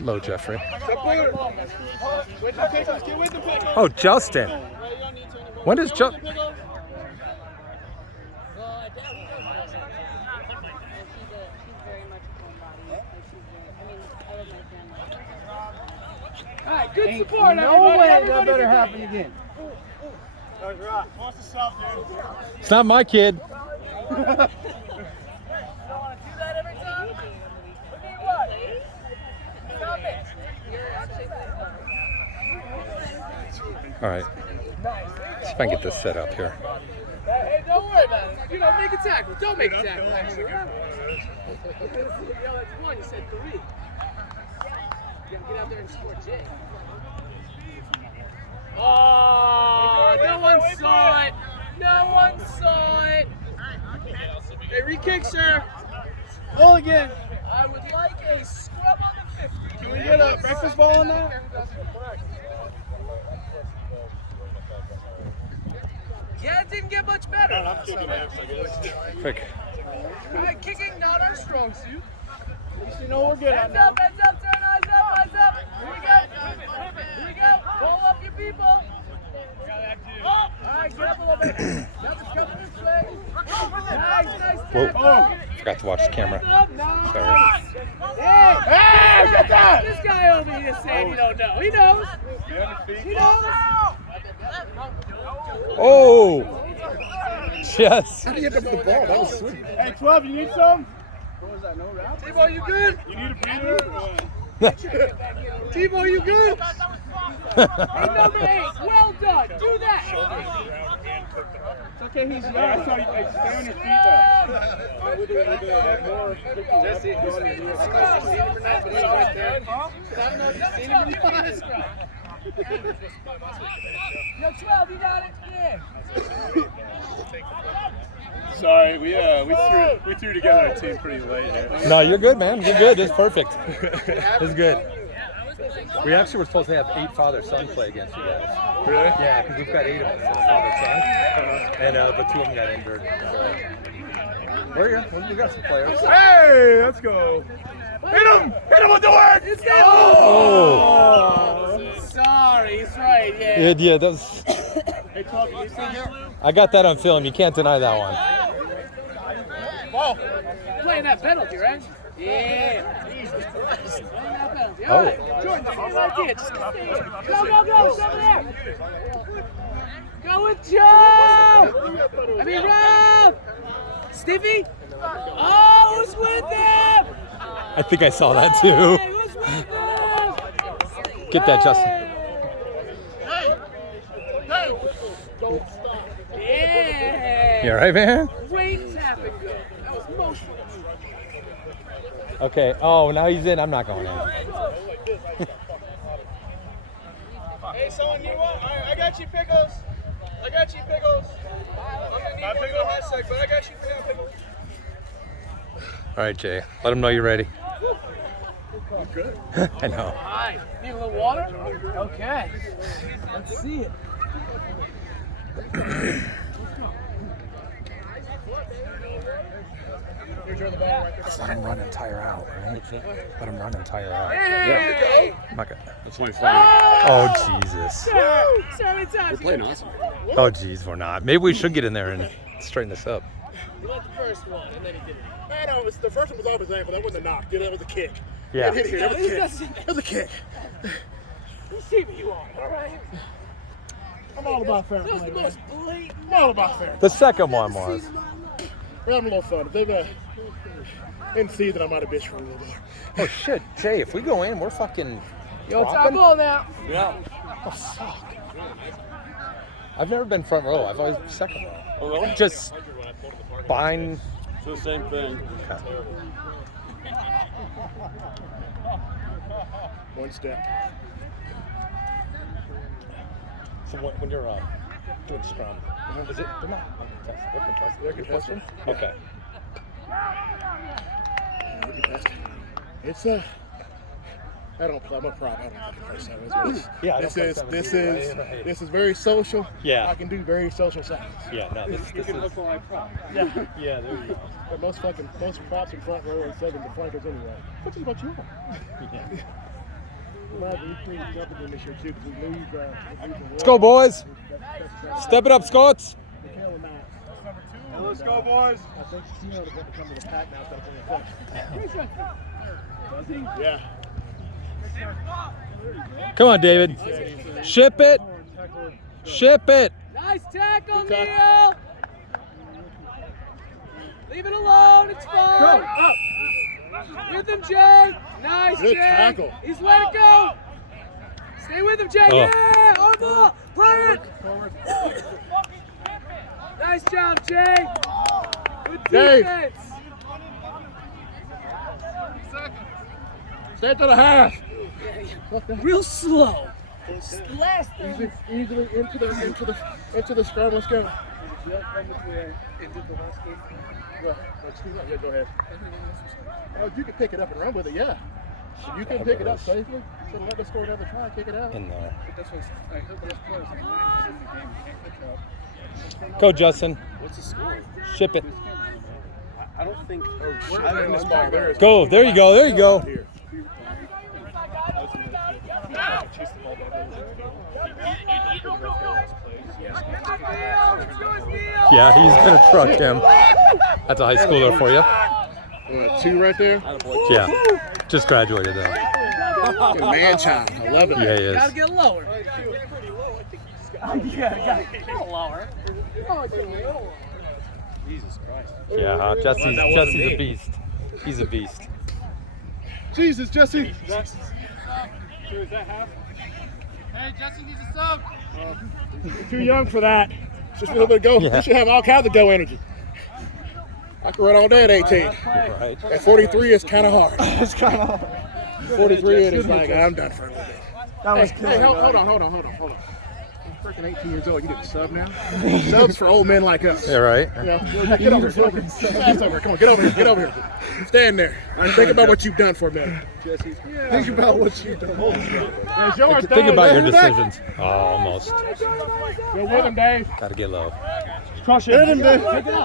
Hello, Jeffrey. Oh, Justin. When does Justin? All right, good support. No way that better happen again. It's not my kid. All right. See if I can get this set up here. Hey, don't worry about it. You know, make a tackle. Don't make a tackle. Actually, that's one. You said 3. You gotta get out there and score Jay. Oh, no one saw it. No one saw it. Hey, re-kick, sir. Goal again. I would like a scrub on the 50. Can we get a breakfast ball on that? Yeah, it didn't get much better. I'm kicking ass, I guess. Quick. All right, kicking not our strong suit. At least you know we're good at now. Heads up, turn eyes up. Here we go. Pull up your people. All right, get up a little bit. That's coming this way. Nice. Whoa. Forgot to watch the camera. Sorry. Hey, get that! This guy over here said he don't know. He knows. He knows. Oh! Yes. How did you get up with the ball? That was sweet. Hey, 12, you need some? What was that, no wrap? T-Bo, you good? You need a breather? T-Bo, you good? Hey, number 8, well done. Do that. It's okay, he's young. I saw you stay on your feet, though. Jesse, go on your right there. I don't know if you've seen him in the past. Yo, 12, you got it? Yeah. Sorry, we threw together a team pretty late here. No, you're good, man. You're good. It's perfect. It's good. We actually were supposed to have 8 father-son play against you guys. Really? Yeah, because we've got 8 of us as father-son. And but 2 of them got injured. So. We're here. We got some players. Hey, let's go. Hit him! Hit him with the word! Oh! Sorry, he's right, yeah. Yeah, that was... Hey, 12, you need some here? I got that on film. You can't deny that one. Ball. Playing that penalty, right? Yeah. Jesus Christ. Playing that penalty. All right. Jordan, the same idea. Just stay here. Go. It's over there. Go with Joe. I mean, Rob. Stiffy. Oh, who's with him? I think I saw that too. Hey, who's with him? Get that, Justin. Hey. Don't stop. Yeah. You all right, man? Great tap and go. That was most. Okay. Oh, now he's in. I'm not going in. Hey, someone need one? All right, I got you, Pickles. I'm gonna need one for the hot sec, but I got you for now, Pickles. All right, Jay. Let him know you're ready. I'm good. I know. All right. Need a little water? Okay. Let's see it. Let's let him run and tire out, right? Let him run and tire out. Hey! I'm not gonna... That's my phone. Oh, Jesus. Sorry, time. We're playing awesome. Oh, jeez, we're not. Maybe we should get in there and straighten this up. You let the first one, and then he did it. Man, no, the first one was off his ankle. That wasn't a knock. That was a kick. Yeah. That hit here. That was a kick. That was a kick. You see me, you are, all right? I'm all about fair That was play. the most blatant. I'm all about fair. The second one was. We're having a little fun. If they've in season, I might have bitched for a little more. Oh, shit. Jay, if we go in, we're fucking Yo, top dropping. ball now. Yeah. Oh, fuck. I've never been front row. I've always been second row. Oh, really? Just behind. It's the same thing. Okay. One step. So when you're doing scrum, is it? They're not uncontested. They're contested. They're contested. Okay. It's I don't play. I'm a prop. I don't fucking play sevens. But Yeah, I this don't play is sevens this either. is Right. this is very social. Yeah. I can do very social sevens. Yeah, no, this is. Yeah. Yeah, there you go. But most props in front row are sevens and flankers anyway. Which is what you want. Yeah. Let's go, boys. Step it up, Scots. Let's go, boys. Yeah. Come on, David. Ship it. Ship it. Nice tackle, Neil. Leave it alone. It's fine. With him, Jay. Nice, Good Jay. tackle. He's let it go. Stay with him, Jay. Oh. Yeah, on ball. Play it. Nice job, Jay. Good Dave. defense. Stay to the half. Real slow. Last Easily into the scrum. Let's go. Yeah, go ahead. Oh, you can pick it up and run with it, yeah. If you can pick it up safely, so let the score another try, kick it out. In there. Go, Justin. What's the score? Ship it. I don't think. Go. There you go. There you go. Yeah, he's gonna truck him. That's a high schooler for you. 2 right there. Yeah, just graduated though. Good man child. I love it. Yeah, he Gotta is. get lower. Yeah, gotta get lower. Jesus Christ. Yeah, Jesse's a beast. He's a beast. Jesus, Jesse. Hey, Jesse needs a sub. You're too young for that. Just a little bit of go. Yeah. You should have all kinds of go energy. I can run all day at 18. Right. At 43, it's kind of hard. It's kind of hard. 43, it is like, I'm done for a little bit. Hey, hold on. I'm freaking 18 years old. You get a sub now? Subs for old men like us. Yeah, right. You know, get over here. Come on, get over here. Stand there. Think about what you've done for a minute. Think about what you've done. It's yours, Think Dave. about your Get it back. decisions. Oh, almost. Go with him, Dave. Gotta get low. Crush it. Hit him, Dave. Get with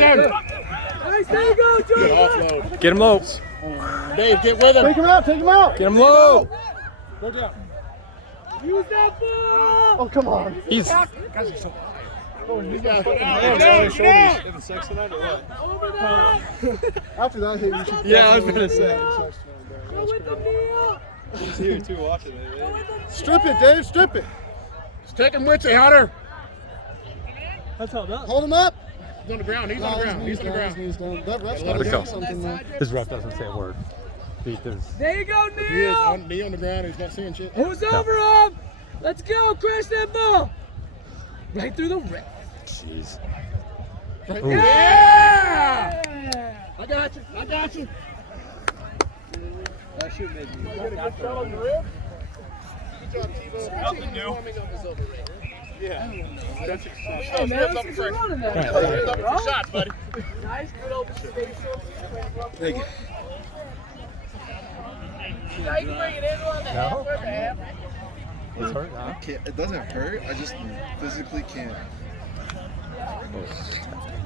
him. Nice, there you go, Good Jordan. offload. Get him low. Dave, get with him. Take him out. Get him low. Use that ball. Oh, come on. He's. He's got Over that. After that, he was. Yeah, I was gonna say. Go with the Neil. He's here too watching it. Strip it, Dave. Strip it. Just take him with you, Hunter. That's how that. Hold him up. He's on the ground. He's on the ground. That ref's Let it go. something there. His ref doesn't say a word. There's. There you go, He is Neil. on knee on the ground. He's not seeing shit. Who's over him? Let's go. Crash that ball. Right through the rim. Jeez. Right. Ooh. Yeah! I got you. That should make me. Get a good shot on the rib. Good job, Tebow. Nothing new. Yeah. That's Hey, man, let's keep running that. Bro. Shots, buddy. Nice, good open space. Thank you. Now you can bring it in on the half. Where's the half? It's hurt, huh? It doesn't hurt. I just physically can't.